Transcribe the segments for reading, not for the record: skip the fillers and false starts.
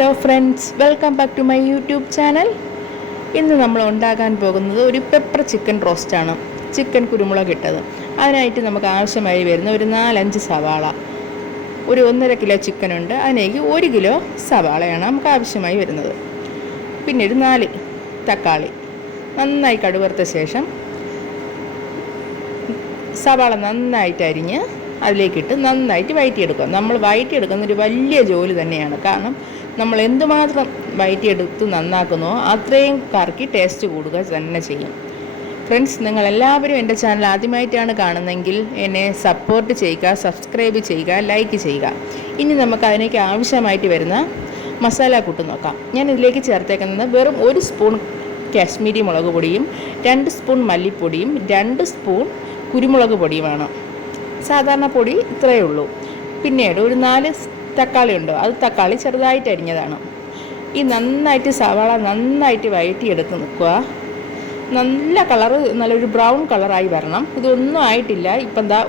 Hello friends, welcome back to my YouTube channel. ഇന്ന് നമ്മൾ ഉണ്ടാക്കാൻ പോകുന്നത് ഒരു പെപ്പർ ചിക്കൻ റോസ്റ്റാണ്. ചിക്കൻ കുരുമുളക് ഇട്ടത്. അതിനായിട്ട് നമുക്ക് ആവശ്യമായി വരുന്ന ഒരു 4-5 സവാള, ഒരു 1.5 കിലോ ചിക്കനുണ്ട്. അതിലേക്ക് 1 കിലോ സവാളയാണ് നമുക്ക് ആവശ്യമായി വരുന്നത്. പിന്നെ ഒരു 4 തക്കാളി നന്നായി കടുവറുത്ത ശേഷം സവാള നന്നായിട്ട് അരിഞ്ഞ് അതിലേക്കിട്ട് നന്നായിട്ട് വഴറ്റിയെടുക്കുക. നമ്മൾ വഴറ്റിയെടുക്കുന്ന ഒരു വലിയ ജോലി തന്നെയാണ്. കാരണം നമ്മൾ എന്തുമാത്രം വഴറ്റിയെടുത്ത് നന്നാക്കുന്നോ അത്രയും കറിക്ക് ടേസ്റ്റ് കൂടുക തന്നെ ചെയ്യും. ഫ്രണ്ട്സ്, നിങ്ങളെല്ലാവരും എൻ്റെ ചാനൽ ആദ്യമായിട്ടാണ് കാണുന്നതെങ്കിൽ എന്നെ സപ്പോർട്ട് ചെയ്യുക, സബ്സ്ക്രൈബ് ചെയ്യുക, ലൈക്ക് ചെയ്യുക. ഇനി നമുക്ക് അതിലേക്ക് ആവശ്യമായിട്ട് വരുന്ന മസാല കൂട്ട് നോക്കാം. ഞാൻ ഇതിലേക്ക് ചേർത്തേക്കുന്നത് വെറും 1 സ്പൂൺ കാശ്മീരി മുളക് പൊടിയും 2 സ്പൂൺ മല്ലിപ്പൊടിയും 2 സ്പൂൺ കുരുമുളക് പൊടിയുമാണ്. സാധാരണ പൊടി ഇത്രയേ ഉള്ളൂ. പിന്നീട് ഒരു 4 തക്കാളി ഉണ്ട്. അത് തക്കാളി ചെറുതായിട്ട് അരിഞ്ഞതാണ്. ഈ നന്നായിട്ട് സവാള നന്നായിട്ട് വഴറ്റിയെടുത്ത് നിൽക്കുക. നല്ല കളറ്, നല്ലൊരു ബ്രൗൺ കളറായി വരണം. ഇതൊന്നും ആയിട്ടില്ല. ഇപ്പം എന്താ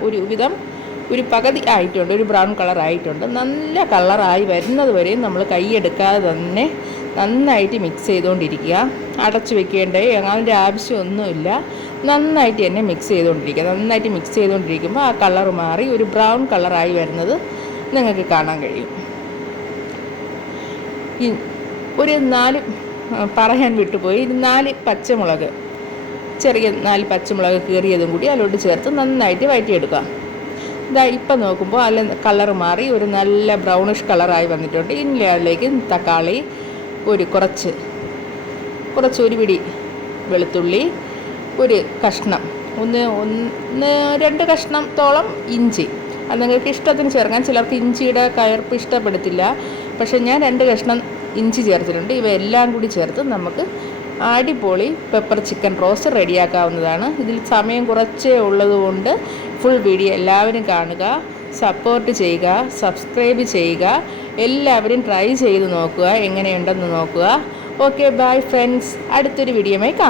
ഒരു പകുതി ആയിട്ടുണ്ട്, ഒരു ബ്രൗൺ കളറായിട്ടുണ്ട്. നല്ല കളറായി വരുന്നത് വരെയും നമ്മൾ കൈയെടുക്കാതെ തന്നെ നന്നായിട്ട് മിക്സ് ചെയ്തുകൊണ്ടിരിക്കുക. അടച്ചു വെക്കേണ്ടേ, അതിൻ്റെ ആവശ്യമൊന്നുമില്ല. നന്നായിട്ട് തന്നെ മിക്സ് ചെയ്തുകൊണ്ടിരിക്കുക. നന്നായിട്ട് മിക്സ് ചെയ്തുകൊണ്ടിരിക്കുമ്പോൾ ആ കളർ മാറി ഒരു ബ്രൗൺ കളറായി വരുന്നത് നിങ്ങൾക്ക് കാണാൻ കഴിയും. ഒരു 4 പറയാൻ വിട്ടുപോയി, 4 പച്ചമുളക്, ചെറിയ 4 പച്ചമുളക് കീറിയതും കൂടി അതിലോട്ട് ചേർത്ത് നന്നായിട്ട് വഴറ്റിയെടുക്കുക. ഇതാ ഇപ്പം നോക്കുമ്പോൾ അതിൽ കളർ മാറി ഒരു നല്ല ബ്രൗണിഷ് കളറായി വന്നിട്ടുണ്ട്. ഇനി അതിലേക്ക് തക്കാളി, കുറച്ച് പിടി വെളുത്തുള്ളി, ഒരു കഷ്ണം, 1-2 കഷ്ണത്തോളം ഇഞ്ചി. അത് നിങ്ങൾക്ക് ഇഷ്ടത്തിന് ചേർക്കാം. ചിലർക്ക് ഇഞ്ചിയുടെ കയർപ്പ് ഇഷ്ടപ്പെടത്തില്ല. പക്ഷേ ഞാൻ 2 കഷ്ണം ഇഞ്ചി ചേർത്തിട്ടുണ്ട്. ഇവയെല്ലാം കൂടി ചേർത്ത് നമുക്ക് അടിപൊളി പെപ്പർ ചിക്കൻ റോസ്റ്റ് റെഡിയാക്കാവുന്നതാണ്. ഇതിൽ സമയം കുറച്ചേ ഉള്ളതുകൊണ്ട് ഫുൾ വീഡിയോ എല്ലാവരും കാണുക, സപ്പോർട്ട് ചെയ്യുക, സബ്സ്ക്രൈബ് ചെയ്യുക. എല്ലാവരും ട്രൈ ചെയ്ത് നോക്കുക, എങ്ങനെയുണ്ടെന്ന് നോക്കുക. Okay, bye friends. അടുത്തൊരു വീഡിയോയുമായി കാണാം.